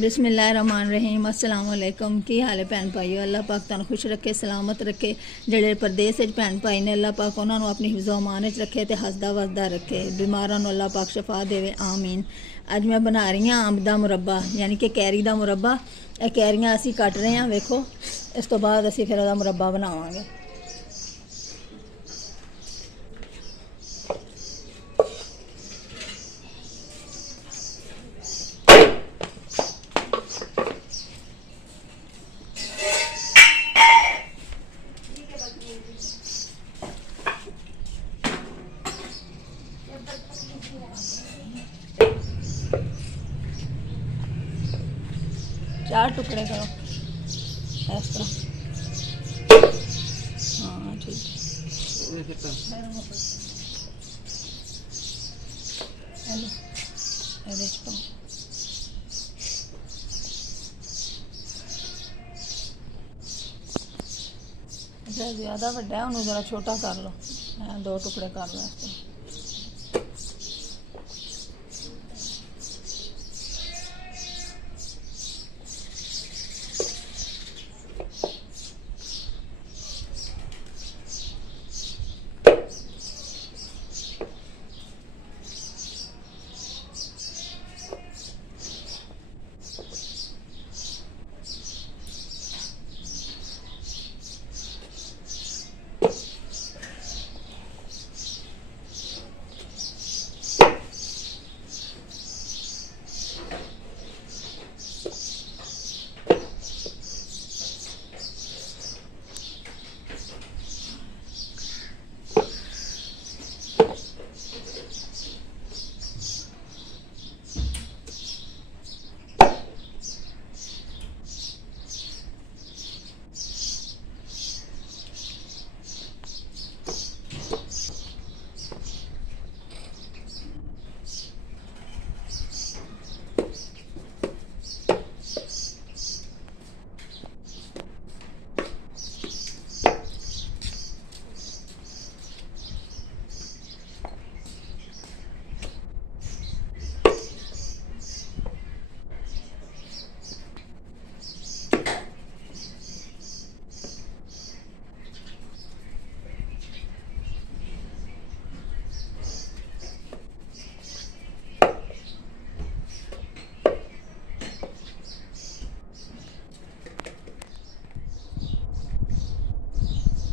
बिस्मिल्लाहिर्रहमानिर्रहीम अस्सलाम वालेकुम। की हाल है भैन भाईओ? अल्लाह पाक तुहानू खुश रखे, सलामत रखे। जेड़े परदेस भैन भाई ने अल्लाह पाक उन्होंने अपनी हिफ्ज़ो अमान च रखे तो हसदा वसदा रखे। बीमारां नू अल्लाह पाक शफा देवे, आमीन। अज मैं बना रही हाँ अंब का मुरब्बा, यानी कि कैरी का मुरब्बा। यह कैरियां असी कट रहे हैं, वेखो। इस तो बाद असी फिर उसदा मुरब्बा बनावांगे। चार टुकड़े करो इस तरह। हाँ ठीक है। ज़्यादा वड्डा है, उन्होंने ज़रा छोटा कर लो। दो टुकड़े कर लो इस तरह।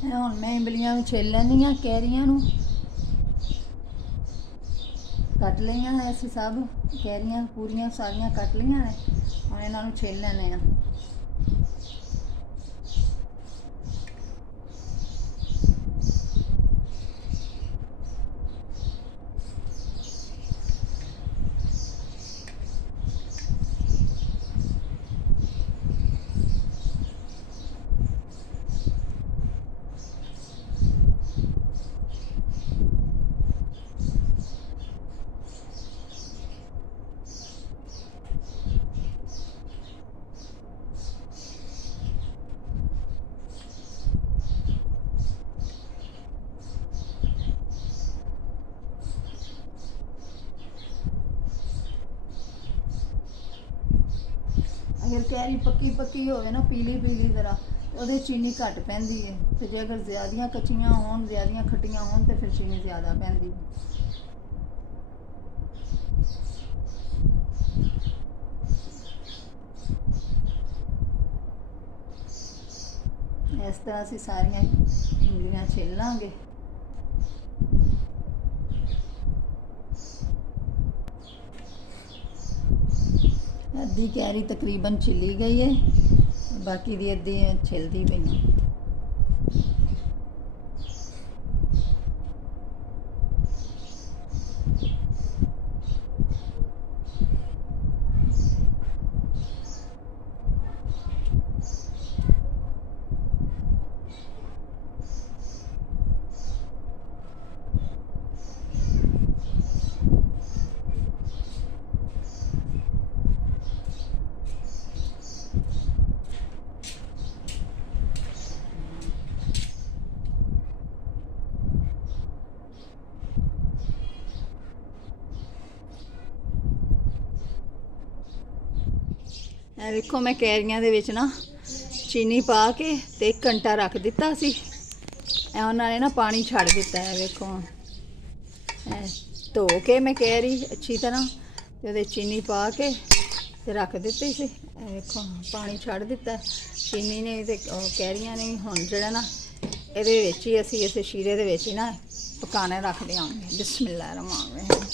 हुण मैं इमलियां छिल लैनी हाँ, कैरियां नू कट लिया है। असीं सब कैरियां पूरियां सारियां कट लिया है। हुण इन्हां नू छिल लैने आ। अगर कैरी पक्की पक्की होवे ना, पीली पीली जरा, तो वो चीनी घट पैंदी है। तो जे अगर ज़्यादा कच्चियां होन, ज़्यादा खट्टियां होन, तो फिर चीनी ज़्यादा पैंदी है। इस तरह असीं सारियां इमलियां छिल लांगे। अद्धी कैरी तकरीबन छिली गई है, बाकी दी अद्धी छिलदी पई। ਇਹ ਵੇਖੋ मैं कैरियां ਦੇ ਵਿੱਚ ਨਾ चीनी पा के ते 1 घंटा रख दिता सी। ਇਹ ਉਹਨਾਂ ਨੇ ਨਾ पानी छड़ दिता है। ਵੇਖੋ धो के मैं कैरी अच्छी तरह ਤੇ चीनी पा के ਤੇ रख ਦਿੱਤੀ ਸੀ। ਵੇਖੋ पानी छड़ दिता चीनी ने ਤੇ कैरियां ने। ਹੁਣ ਜਿਹੜਾ ਨਾ ਇਹਦੇ ਵਿੱਚ ਹੀ ਅਸੀਂ ਇਸ ਸ਼ੀਰੇ ਦੇ ਵਿੱਚ ਹੀ ਨਾ ਪਕਾਣੇ ਰੱਖ ਦਿਆਂਗੇ। ਬਿਸਮਿਲ੍ਲਾਹਿਰ ਰਹਿਮਾਨ ਰਹੀਮ।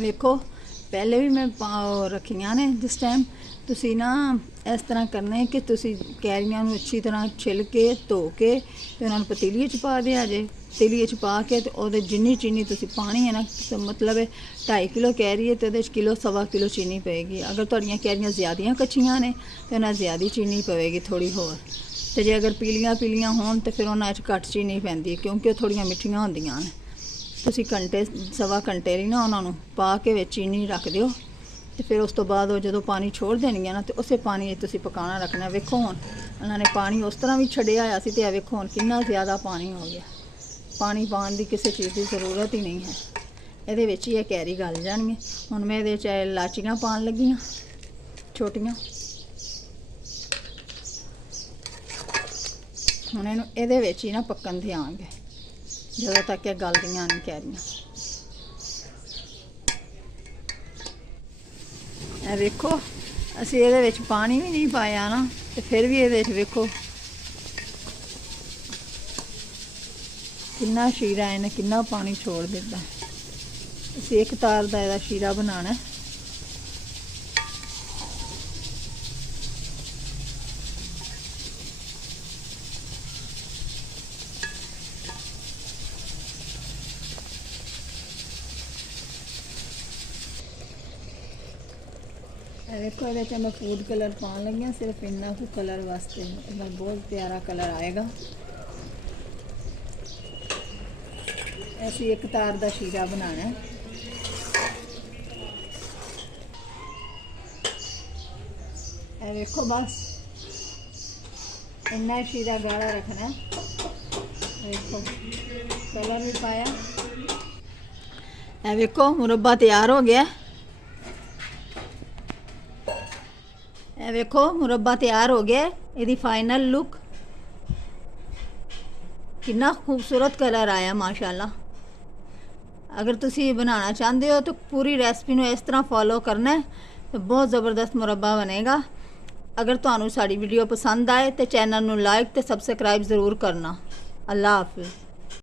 ਵੇਖੋ ਪਹਿਲੇ ਵੀ ਮੈਂ ਰੱਖੀਆਂ ਨੇ। ਜਿਸ ਟਾਈਮ ਤੁਸੀਂ ਨਾ ਇਸ ਤਰ੍ਹਾਂ ਕਰਨਾ ਹੈ ਕਿ ਤੁਸੀਂ ਕੈਰੀਆਂ ਨੂੰ ਅੱਛੀ ਤਰ੍ਹਾਂ ਛਿੱਲ ਕੇ ਧੋ ਕੇ ਤੇ ਉਹਨਾਂ ਨੂੰ ਪਤੀਲੀਏ 'ਚ ਪਾ ਦਿਆ ਜੇ। ਪਤੀਲੀਏ 'ਚ ਪਾ ਕੇ ਤੇ ਉਹਦੇ ਜਿੰਨੀ ਚੀਨੀ ਤੁਸੀਂ ਪਾਣੀ ਹੈ ਨਾ, ਮਤਲਬ 2.5 ਕਿਲੋ ਕੈਰੀ ਹੈ ਤੇ ਉਹਦੇ 'ਚ ਕਿਲੋ ਸਵਾ ਕਿਲੋ ਚੀਨੀ ਪਏਗੀ। ਅਗਰ ਤੁਹਾਡੀਆਂ ਕੈਰੀਆਂ ਜ਼ਿਆਦੀਆਂ ਕੱਚੀਆਂ ਨੇ ਤੇ ਉਹਨਾਂ ਜ਼ਿਆਦੀ ਚੀਨੀ ਪਵੇਗੀ ਥੋੜੀ ਹੋਰ। ਤੇ ਜੇ ਅਗਰ ਪੀਲੀਆਂ ਹੋਣ ਤੇ ਫਿਰ ਉਹਨਾਂ 'ਚ ਘੱਟ ਚੀਨੀ ਪੈਂਦੀ ਕਿਉਂਕਿ ਉਹ ਥੋੜੀਆਂ ਮਿੱਠੀਆਂ ਹੁੰਦੀਆਂ ਨੇ। ਤੁਸੀਂ ਘੰਟੇ ਸਵਾ ਘੰਟੇ ਲਈ ਨਾ ਉਹਨਾਂ ਨੂੰ ਪਾ ਕੇ ਵਿੱਚ ਚੀਨੀ ਰੱਖ ਦਿਓ ਤੇ ਫਿਰ ਉਸ ਤੋਂ ਬਾਅਦ ਉਹ ਜਦੋਂ ਪਾਣੀ ਛੋੜ ਦੇਣਗੀਆਂ ਨਾ ਤੇ ਉਸੇ ਪਾਣੀ ਵਿੱਚ ਤੁਸੀਂ ਪਕਾਉਣਾ ਰੱਖਣਾ। ਵੇਖੋ ਹੁਣ ਉਹਨਾਂ ਨੇ ਪਾਣੀ ਉਸ ਤਰ੍ਹਾਂ ਵੀ ਛੱਡਿਆ ਹੋਇਆ ਸੀ ਤੇ ਇਹ ਵੇਖੋ ਹੁਣ ਕਿੰਨਾ ਜ਼ਿਆਦਾ ਪਾਣੀ ਹੋ ਗਿਆ। ਪਾਣੀ ਪਾਉਣ ਦੀ ਕਿਸੇ ਚੀਜ਼ ਦੀ ਜ਼ਰੂਰਤ ਹੀ ਨਹੀਂ ਹੈ। ਇਹਦੇ ਵਿੱਚ ਹੀ ਇਹ ਕੈਰੀ ਗਲ ਜਾਣਗੇ। ਹੁਣ ਮੈਂ ਇਹਦੇ 'ਚ ਇਲਾਚੀਆਂ ਪਾਉਣ ਲੱਗੀ ਹਾਂ ਛੋਟੀਆਂ। ਹੁਣ ਇਹਨੂੰ ਇਹਦੇ ਵਿੱਚ ਹੀ ਨਾ ਪੱਕਣ ਦਿਆਂਗੇ ਜਦੋਂ ਤੱਕ ਇਹ ਗਲਦੀਆਂ ਨਹੀਂ ਕੈਰੀਆਂ। ਇਹ ਵੇਖੋ ਅਸੀਂ ਇਹਦੇ ਵਿੱਚ ਪਾਣੀ ਵੀ ਨਹੀਂ ਪਾਇਆ ਨਾ ਤੇ ਫਿਰ ਵੀ ਇਹਦੇ ਵਿੱਚ ਵੇਖੋ ਕਿੰਨਾ ਸ਼ੀਰਾ ਇਹਨੇ ਕਿੰਨਾ ਪਾਣੀ ਛੋੜ ਦਿੱਤਾ। ਅਸੀਂ ਇੱਕ ਤਾਰ ਦਾ ਇਹਦਾ ਸ਼ੀਰਾ ਬਣਾਉਣਾ। देखो ये मैं फूड कलर पान लगी हाँ, सिर्फ इन्ना को कलर वास्ते। बहुत प्यारा कलर आएगा। ऐसी एक तार का शीरा बनाना है। देखो बस इन्ना शीरा गाढ़ा रखना है। देखो कलर भी पाया। देखो मुरब्बा तैयार हो गया। ਵੇਖੋ ਮੁਰੱਬਾ ਤਿਆਰ ਹੋ ਗਿਆ। ਇਹਦੀ ਫਾਈਨਲ ਲੁੱਕ ਕਿੰਨਾ ਖੂਬਸੂਰਤ ਕਲਰ ਆਇਆ ਮਾਸ਼ਾਅੱਲਾ। ਅਗਰ ਤੁਸੀਂ ਬਣਾਉਣਾ ਚਾਹੁੰਦੇ ਹੋ ਤਾਂ ਪੂਰੀ ਰੈਸਪੀ ਨੂੰ ਇਸ ਤਰ੍ਹਾਂ ਫੋਲੋ ਕਰਨਾ ਹੈ ਤਾਂ ਬਹੁਤ ਜ਼ਬਰਦਸਤ ਮੁਰੱਬਾ ਬਣੇਗਾ। ਅਗਰ ਤੁਹਾਨੂੰ ਸਾਡੀ ਵੀਡੀਓ ਪਸੰਦ ਆਏ ਤਾਂ ਚੈਨਲ ਨੂੰ ਲਾਈਕ ਤੇ ਸਬਸਕ੍ਰਾਈਬ ਜ਼ਰੂਰ ਕਰਨਾ। ਅੱਲਾ ਹਾਫਿਜ਼।